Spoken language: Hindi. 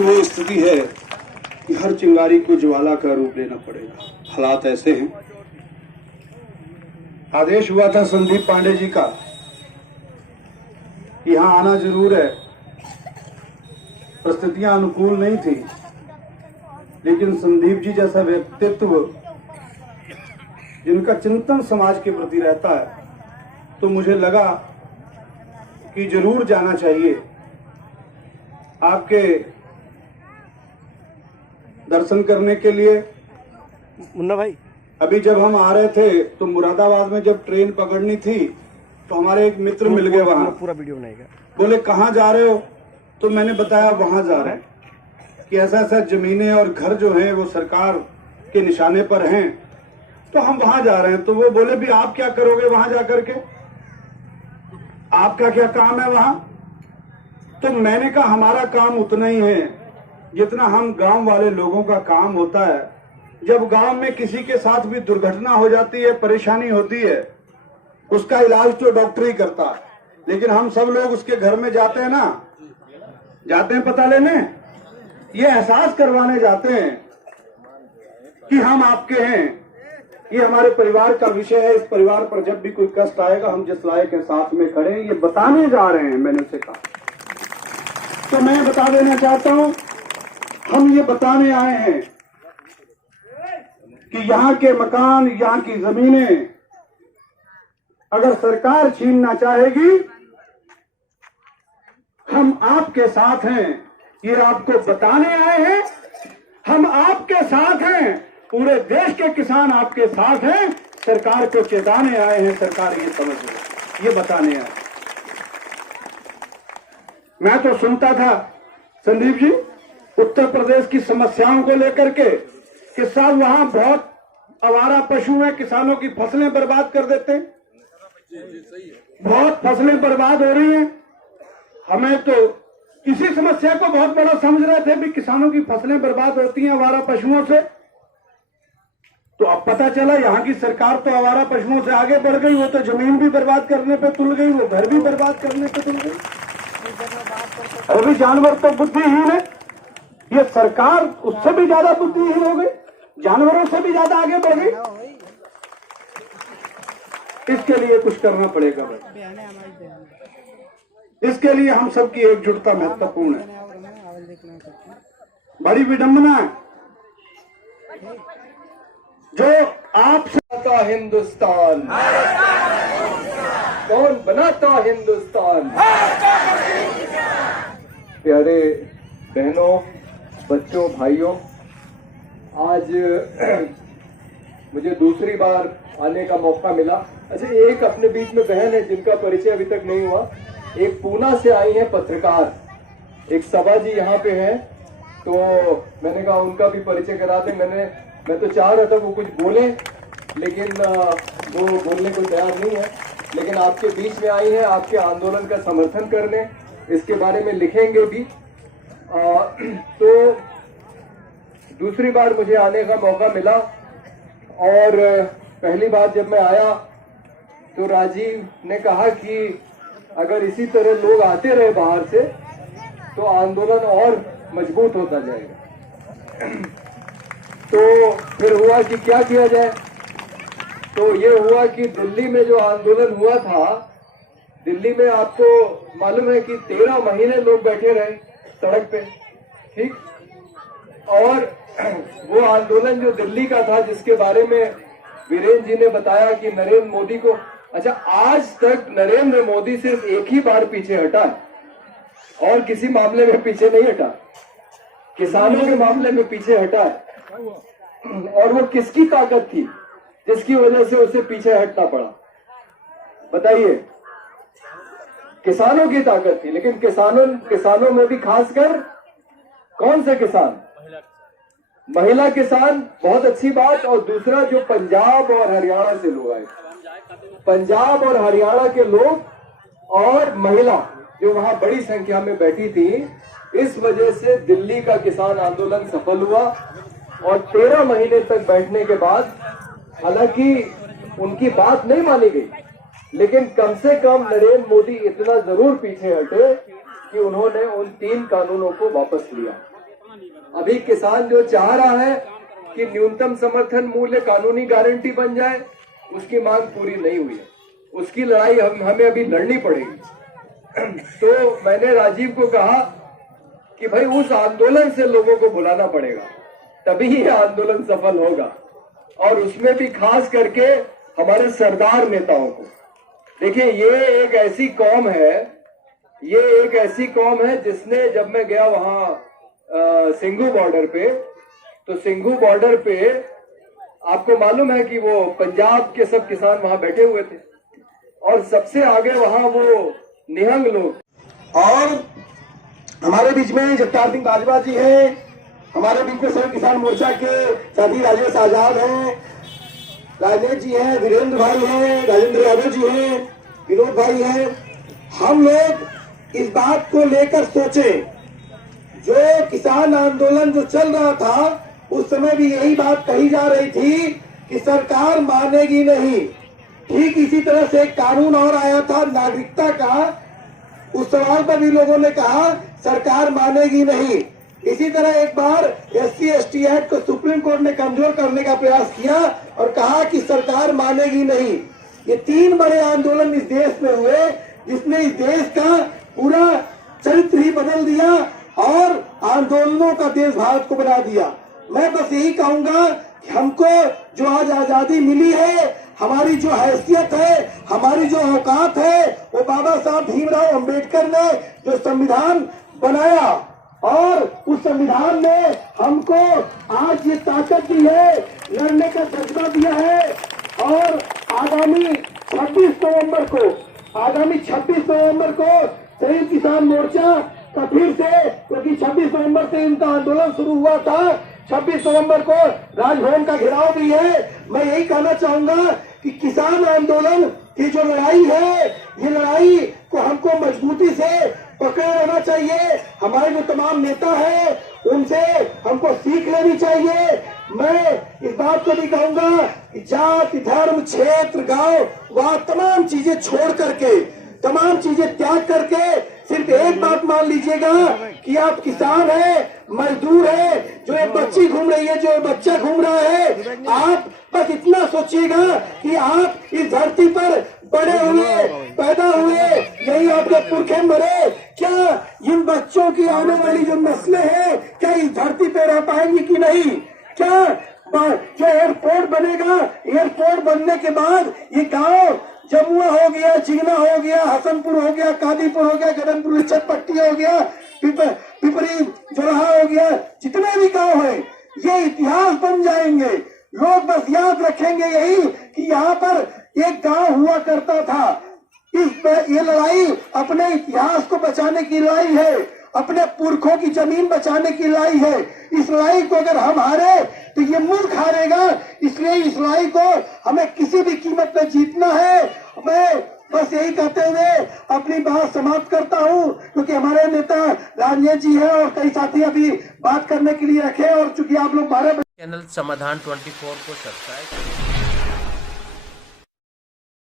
की वो स्थिति है कि हर चिंगारी को ज्वाला का रूप लेना पड़ेगा। हालात ऐसे हैं। आदेश हुआ था संदीप पांडे जी का कि यहाँ आना जरूर है, परिस्थितियां अनुकूल नहीं थी, लेकिन संदीप जी जैसा व्यक्तित्व जिनका चिंतन समाज के प्रति रहता है, तो मुझे लगा कि जरूर जाना चाहिए। आपके दर्शन करने के लिए मुन्ना भाई, अभी जब हम आ रहे थे तो मुरादाबाद में जब ट्रेन पकड़नी थी तो हमारे एक मित्र मिल गए वहां। पूरा वीडियो बनाएगा। बोले कहाँ जा रहे हो? तो मैंने बताया वहां जा रहे हैं कि ऐसा ऐसा जमीनें और घर जो हैं वो सरकार के निशाने पर हैं, तो हम वहां जा रहे हैं। तो वो बोले भी आप क्या करोगे वहां जाकर के, आपका क्या काम है वहां? तो मैंने कहा हमारा काम उतना ही है जितना हम गांव वाले लोगों का काम होता है। जब गांव में किसी के साथ भी दुर्घटना हो जाती है, परेशानी होती है, उसका इलाज तो डॉक्टर ही करता है, लेकिन हम सब लोग उसके घर में जाते हैं ना, जाते हैं पता लेने, ये एहसास करवाने जाते हैं कि हम आपके हैं, ये हमारे परिवार का विषय है। इस परिवार पर जब भी कोई कष्ट आएगा हम जिस लायक के साथ में खड़े हैं, ये बताने जा रहे हैं। मैंने उसे कहा, तो मैं बता देना चाहता हूं, हम ये बताने आए हैं कि यहाँ के मकान, यहाँ की जमीनें अगर सरकार छीनना चाहेगी, हम आपके साथ हैं। ये आपको बताने आए हैं, हम आपके साथ हैं। पूरे देश के किसान आपके साथ हैं। सरकार को चेताने आए हैं, सरकार ये समझ ले, ये बताने आए। मैं तो सुनता था संदीप जी, उत्तर प्रदेश की समस्याओं को लेकर के कि साहब वहां बहुत आवारा पशु हैं, किसानों की फसलें बर्बाद कर देते हैं, बहुत फसलें बर्बाद हो रही हैं। हमें तो इसी समस्या को बहुत बड़ा समझ रहे थे भी किसानों की फसलें बर्बाद होती हैं आवारा पशुओं से। तो अब पता चला यहाँ की सरकार तो आवारा पशुओं से आगे बढ़ गई। वो तो जमीन भी बर्बाद करने पे तुल गई, वो घर भी बर्बाद करने पे तुल गई। अभी जानवर तो बुद्धिहीन है, ये सरकार उससे भी ज्यादा बुद्धिहीन हो गई, जानवरों से भी ज्यादा आगे बढ़ गई। इसके लिए कुछ करना पड़ेगा भाई, इसके लिए हम सबकी एकजुटता महत्वपूर्ण है। बड़ी विडंबना है जो आपसे बनाता हिंदुस्तान, कौन बनाता हिंदुस्तान। प्यारे बहनों, बच्चों, भाइयों, आज मुझे दूसरी बार आने का मौका मिला। अच्छा, एक अपने बीच में बहन है जिनका परिचय अभी तक नहीं हुआ, एक पूना से आई है पत्रकार, एक सभा जी यहाँ पे हैं, तो मैंने कहा उनका भी परिचय करा दें। मैं तो चाह रहा था वो कुछ बोले, लेकिन वो बोलने को तैयार नहीं है, लेकिन आपके बीच में आई है, आपके आंदोलन का समर्थन करने, इसके बारे में लिखेंगे भी। तो दूसरी बार मुझे आने का मौका मिला, और पहली बार जब मैं आया तो राजीव ने कहा कि अगर इसी तरह लोग आते रहे बाहर से तो आंदोलन और मजबूत होता जाएगा। तो फिर हुआ कि क्या किया जाए, तो ये हुआ कि दिल्ली में जो आंदोलन हुआ था, दिल्ली में आपको मालूम है कि 13 महीने लोग बैठे रहे सड़क पे, ठीक। और वो आंदोलन जो दिल्ली का था, जिसके बारे में वीरेंद्र जी ने बताया कि नरेंद्र मोदी को, अच्छा, आज तक नरेंद्र मोदी सिर्फ एक ही बार पीछे हटा है और किसी मामले में पीछे नहीं हटा, किसानों के मामले में पीछे हटा है। और वो किसकी ताकत थी जिसकी वजह से उसे पीछे हटना पड़ा, बताइए? किसानों की ताकत थी। लेकिन किसानों में भी खासकर कौन से किसान? महिला किसान, बहुत अच्छी बात। और दूसरा जो पंजाब और हरियाणा से लोग आए, पंजाब और हरियाणा के लोग और महिला जो वहां बड़ी संख्या में बैठी थी, इस वजह से दिल्ली का किसान आंदोलन सफल हुआ। और 13 महीने तक बैठने के बाद, हालांकि उनकी बात नहीं मानी गई, लेकिन कम से कम नरेंद्र मोदी इतना जरूर पीछे हटे कि उन्होंने उन 3 कानूनों को वापस लिया। अभी किसान जो चाह रहा है कि न्यूनतम समर्थन मूल्य कानूनी गारंटी बन जाए, उसकी मांग पूरी नहीं हुई है। उसकी लड़ाई हमें अभी लड़नी पड़ेगी। तो मैंने राजीव को कहा कि भाई उस आंदोलन से लोगों को बुलाना पड़ेगा, तभी ये आंदोलन सफल होगा, और उसमें भी खास करके हमारे सरदार नेताओं को। देखिए, ये एक ऐसी कौम है जिसने, जब मैं गया वहां सिंघू बॉर्डर पे, तो सिंघू बॉर्डर पे आपको मालूम है कि वो पंजाब के सब किसान वहां बैठे हुए थे, और सबसे आगे वहां वो निहंग लोग। और हमारे बीच में जगतार सिंह बाजवा जी हैं, हमारे बीच में संयुक्त किसान मोर्चा के साथी राजेश आजाद हैं, राजेश जी हैं, वीरेंद्र भाई हैं, राजेंद्र यादव जी हैं, विनोद भाई हैं। हम लोग इस बात को लेकर सोचे, जो किसान आंदोलन जो चल रहा था उस समय भी यही बात कही जा रही थी कि सरकार मानेगी नहीं। ठीक इसी तरह से एक कानून और आया था नागरिकता का, उस सवाल पर भी लोगों ने कहा सरकार मानेगी नहीं। इसी तरह एक बार SC/ST एक्ट को सुप्रीम कोर्ट ने कमजोर करने का प्रयास किया और कहा कि सरकार मानेगी नहीं। ये 3 बड़े आंदोलन इस देश में हुए, जिसने इस देश का पूरा चरित्र ही बदल दिया और आंदोलनों का देश भारत को बना दिया। मैं बस यही कहूंगा कि हमको जो आज आजादी मिली है, हमारी जो हैसियत है, हमारी जो औकात है, वो बाबा साहब भीमराव अंबेडकर ने जो संविधान बनाया, और उस संविधान ने हमको आज ये ताकत दी है, लड़ने का जज्बा दिया है। और आगामी 26 नवंबर को संयुक्त किसान मोर्चा का फिर से, क्योंकि 26 नवंबर से इनका आंदोलन शुरू हुआ था, 26 नवंबर को राजभवन का घेराव भी है। मैं यही कहना चाहूंगा कि किसान आंदोलन की जो लड़ाई है, ये लड़ाई को हमको मजबूती से पकड़े रहना चाहिए। हमारे जो तमाम नेता हैं उनसे हमको सीख लेनी चाहिए। मैं इस बात को भी कहूंगा कि जाति, धर्म, क्षेत्र, गांव, वहां तमाम चीजें छोड़ करके, तमाम चीजें त्याग करके सिर्फ एक बात मान लीजिएगा कि आप किसान हैं, मजदूर हैं, जो एक बच्ची घूम रही है, जो एक बच्चा घूम रहा है, आप बस इतना सोचिएगा कि आप इस धरती पर बड़े हुए, पैदा हुए, यही आपके पुरखे मरे। क्या इन बच्चों की आने वाली जो नस्लें हैं, क्या इस धरती पे रह पाएंगी कि नहीं? क्या जो एयरपोर्ट बनेगा, एयरपोर्ट बनने के बाद ये गांव जमुआ हो गया, चिगना हो गया, हसनपुर हो गया, कादीपुर हो गया, गगनपुर चटपट्टी हो गया, पिपरी जोरहा हो गया, जितने भी गांव हैं, ये इतिहास बन जाएंगे। लोग बस याद रखेंगे यही कि यहाँ पर एक गांव हुआ करता था। ये लड़ाई अपने इतिहास को बचाने की लड़ाई है, अपने पुरखों की जमीन बचाने की लड़ाई है। इस लड़ाई को अगर हम हारे तो ये मुल्क हारेगा। इसलिए इस लड़ाई को हमें किसी भी कीमत पे जीतना है। मैं बस यही कहते हुए अपनी बात समाप्त करता हूँ, क्योंकि हमारे नेता राजेश जी हैं और कई साथी अभी बात करने के लिए रखे, और चूंकि आप लोग 12 चैनल समाधान 24 को सब्सक्राइब